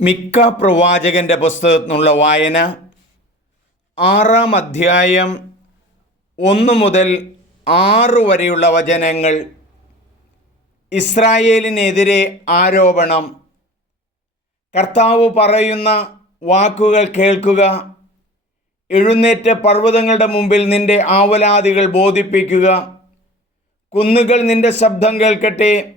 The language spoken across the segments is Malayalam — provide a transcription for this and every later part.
മിക്ക പ്രവാചകന്റെ പുസ്തകത്തിൽ നിന്നുള്ള വായന ആറാം അധ്യായം ഒന്ന് മുതൽ ആറ് വരെയുള്ള വചനങ്ങൾ ഇസ്രായേലിനെതിരെ ആരോപണം. കർത്താവ് പറയുന്ന വാക്കുകൾ കേൾക്കുക. എഴുന്നേറ്റ് പർവതങ്ങളുടെ മുമ്പിൽ നിന്റെ ആവലാദികൾ ബോധിപ്പിക്കുക. കുന്നുകൾ നിന്റെ ശബ്ദം കേൾക്കട്ടെ.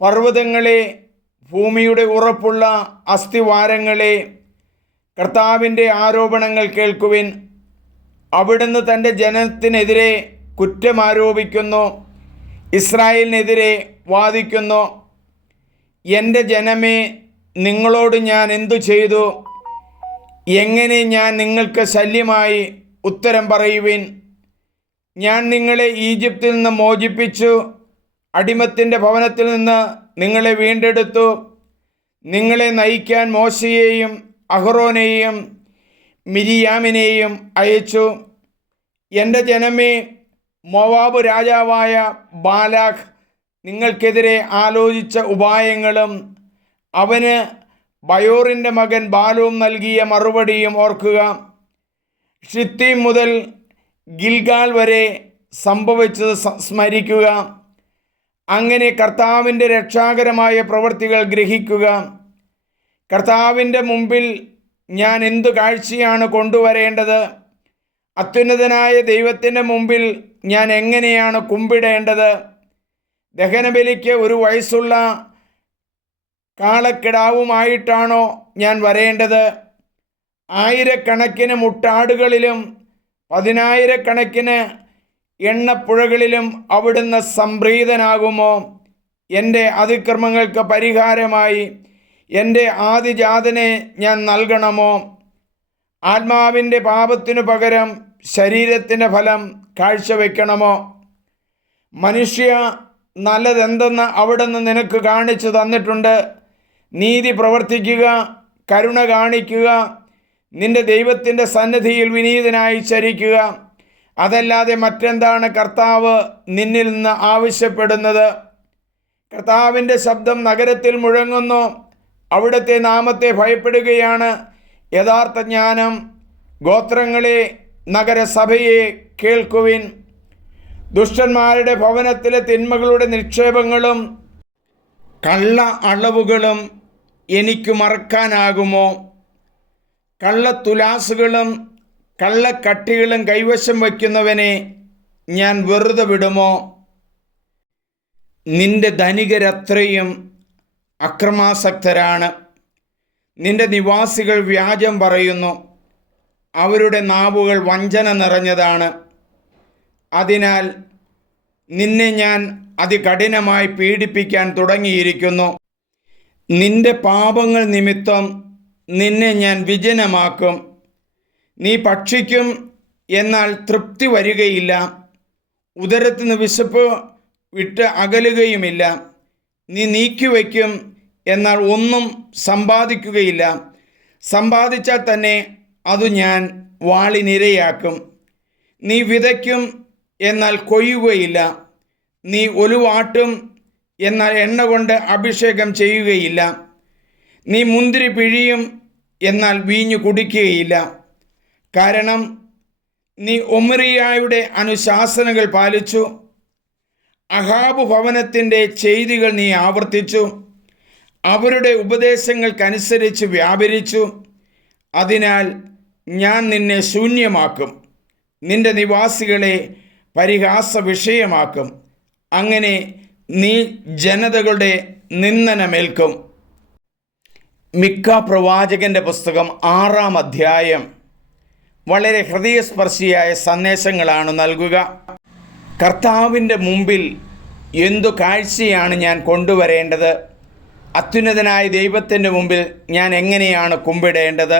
പർവതങ്ങളെ ഭൂമിയുടെ ഉറപ്പുള്ള അസ്ഥിവാരങ്ങളെ കർത്താവിന്റെ ആരോപണങ്ങൾ കേൾക്കുവിൻ. അവിടുന്ന് തന്റെ ജനത്തിനെതിരെ കുറ്റമാരോപിക്കുന്നു ഇസ്രായേലിനെതിരെ വാദിക്കുന്നു. എന്റെ ജനമേ നിങ്ങളോട് ഞാൻ എന്തു ചെയ്തു? എങ്ങനെ ഞാൻ നിങ്ങൾക്ക് ശല്യമായി ഉത്തരം പറയുവിൻ? ഞാൻ നിങ്ങളെ ഈജിപ്തിൽ നിന്ന് മോചിപ്പിച്ചു. അടിമത്തിന്റെ ഭവനത്തിൽ നിന്ന് നിങ്ങളെ വീണ്ടെടുത്തു. നിങ്ങളെ നയിക്കാൻ മോശയെയും അഹ്റോനെയും മിരിയാമിനെയും അയച്ചു. എന്റെ ജനമേ മൊവാബ് രാജാവായ ബാലാഖ് നിങ്ങൾക്കെതിരെ ആലോചിച്ച ഉപായങ്ങളും അവന് ബയോറിന്റെ മകൻ ബാലവും നൽകിയ മറുപടിയും ഓർക്കുക. ഷിത്തി മുതൽ ഗിൽഗാൽ വരെ സംഭവിച്ചത് സ്മരിക്കുക. അങ്ങനെ കർത്താവിന്റെ രക്ഷാകരമായ പ്രവൃത്തികൾ ഗ്രഹിക്കുക. കർത്താവിന്റെ മുമ്പിൽ ഞാൻ എന്തു കാഴ്ചയാണ് കൊണ്ടുവരേണ്ടത്? അത്യുന്നതനായ ദൈവത്തിന്റെ മുമ്പിൽ ഞാൻ എങ്ങനെയാണ് കുമ്പിടേണ്ടത്? ദഹനബലിക്ക് ഒരു വയസ്സുള്ള കാളക്കിടാവുമായിട്ടാണോ ഞാൻ വരേണ്ടത്? ആയിരക്കണക്കിന് മുട്ടാടുകളിലും പതിനായിരക്കണക്കിന് എണ്ണപ്പുഴകളിലും അവിടുന്ന് സംപ്രീതനാകുമോ? എന്റെ അതിക്രമങ്ങൾക്ക് പരിഹാരമായി എന്റെ ആദിജാതനെ ഞാൻ നൽകണമോ? ആത്മാവിന്റെ പാപത്തിനു പകരം ശരീരത്തിന്റെ ഫലം കാഴ്ചവെക്കണമോ? മനുഷ്യ നല്ലതെന്തെന്ന് അവിടുന്ന് നിനക്ക് കാണിച്ചു തന്നിട്ടുണ്ട്. നീതി പ്രവർത്തിക്കുക കരുണ കാണിക്കുക നിന്റെ ദൈവത്തിന്റെ സന്നിധിയിൽ വിനീതനായി ചരിക്കുക. അതല്ലാതെ മറ്റെന്താണ് കർത്താവ് നിന്നിൽ നിന്ന് ആവശ്യപ്പെടുന്നത്? കർത്താവിന്റെ ശബ്ദം നഗരത്തിൽ മുഴങ്ങുന്നു. അവിടുത്തെ നാമത്തെ ഭയപ്പെടുകയാണ്. യഥാർത്ഥ ജ്ഞാനം ഗോത്രങ്ങളെ നഗരസഭയെ കേൾക്കുവിൻ. ദുഷ്ടന്മാരുടെ ഭവനത്തിലെ തിന്മകളുടെ നിക്ഷേപങ്ങളും കള്ള അളവുകളും എനിക്ക് മറക്കാനാകുമോ? കള്ളത്തുലാസുകളും കള്ളക്കട്ടികളും കൈവശം വയ്ക്കുന്നവനെ ഞാൻ വെറുതെ വിടുമോ? നിന്റെ ധനികരത്രയും അക്രമാസക്തരാണ്. നിന്റെ നിവാസികൾ വ്യാജം പറയുന്നു. അവരുടെ നാവുകൾ വഞ്ചന നിറഞ്ഞതാണ്. അതിനാൽ നിന്നെ ഞാൻ അതികഠിനമായി പീഡിപ്പിക്കാൻ തുടങ്ങിയിരിക്കുന്നു. നിന്റെ പാപങ്ങൾ നിമിത്തം നിന്നെ ഞാൻ വിജനമാക്കും. നീ ഭക്ഷിക്കും എന്നാൽ തൃപ്തി വരികയില്ല. ഉദരത്തു നിന്ന് വിശപ്പ് വിട്ട് അകലുകയുമില്ല. നീ നീക്കി വയ്ക്കും എന്നാൽ ഒന്നും സമ്പാദിക്കുകയില്ല. സമ്പാദിച്ചാൽ തന്നെ അത് ഞാൻ വാളിനിരയാക്കും. നീ വിതയ്ക്കും എന്നാൽ കൊയ്യുകയില്ല. നീ ഒലുവാട്ടും എന്നാൽ എണ്ണ കൊണ്ട് അഭിഷേകം ചെയ്യുകയില്ല. നീ മുന്തിരി പിഴിയും എന്നാൽ വീഞ്ഞു കുടിക്കുകയില്ല. കാരണം നീ ഒമറിയായുടെ അനുശാസനകൾ പാലിച്ചു. അഹാബ് ഭവനത്തിന്റെ ചെയ്തികൾ നീ ആവർത്തിച്ചു. അവരുടെ ഉപദേശങ്ങൾക്കനുസരിച്ച് വ്യാപരിച്ചു. അതിനാൽ ഞാൻ നിന്നെ ശൂന്യമാക്കും. നിന്റെ നിവാസികളെ പരിഹാസ വിഷയമാക്കും അങ്ങനെ നീ ജനതകളുടെ നിന്ദനമേൽക്കും. മിക്ക പ്രവാചകന്റെ പുസ്തകം ആറാം അധ്യായം. വളരെ ഹൃദയസ്പർശിയായ സന്ദേശങ്ങളാണ് നൽകുക. കർത്താവിന്റെ മുമ്പിൽ എന്തു കാഴ്ചയാണ് ഞാൻ കൊണ്ടുവരേണ്ടത്? അത്യുന്നതനായ ദൈവത്തിന്റെ മുമ്പിൽ ഞാൻ എങ്ങനെയാണ് കുമ്പിടേണ്ടത്?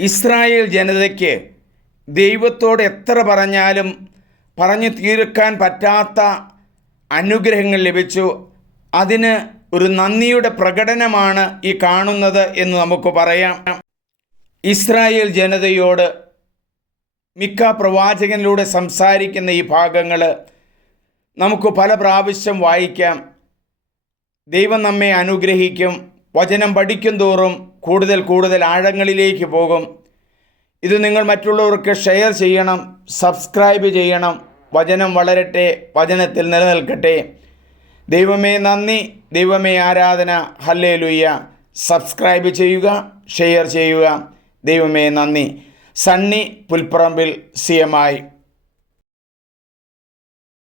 ഇസ്രായേൽ ജനതയ്ക്ക് ദൈവത്തോട് എത്ര പറഞ്ഞാലും പറഞ്ഞു തീർക്കാൻ പറ്റാത്ത അനുഗ്രഹങ്ങൾ ലഭിച്ചു. അതിന് ഒരു നന്ദിയുടെ പ്രകടനമാണ് ഈ കാണുന്നത് എന്ന് നമുക്ക് പറയാം. ഇസ്രായേൽ ജനതയോട് മിക്ക പ്രവാചകനിലൂടെ സംസാരിക്കുന്ന ഈ ഭാഗങ്ങൾ നമുക്ക് പല പ്രാവശ്യം വായിക്കാം. ദൈവം നമ്മെ അനുഗ്രഹിക്കും വചനം പഠിക്കും തോറും കൂടുതൽ കൂടുതൽ ആഴങ്ങളിലേക്ക് പോകും. ഇത് നിങ്ങൾ മറ്റുള്ളവർക്ക് ഷെയർ ചെയ്യണം സബ്സ്ക്രൈബ് ചെയ്യണം. വചനം വളരട്ടെ വചനത്തിൽ നിലനിൽക്കട്ടെ. ദൈവമേ നന്ദി ദൈവമേ ആരാധന. ഹല്ലേ ലുയ്യ സബ്സ്ക്രൈബ് ചെയ്യുക ഷെയർ ചെയ്യുക. ദൈവമേ നന്ദി. Sunny Pulparambil C M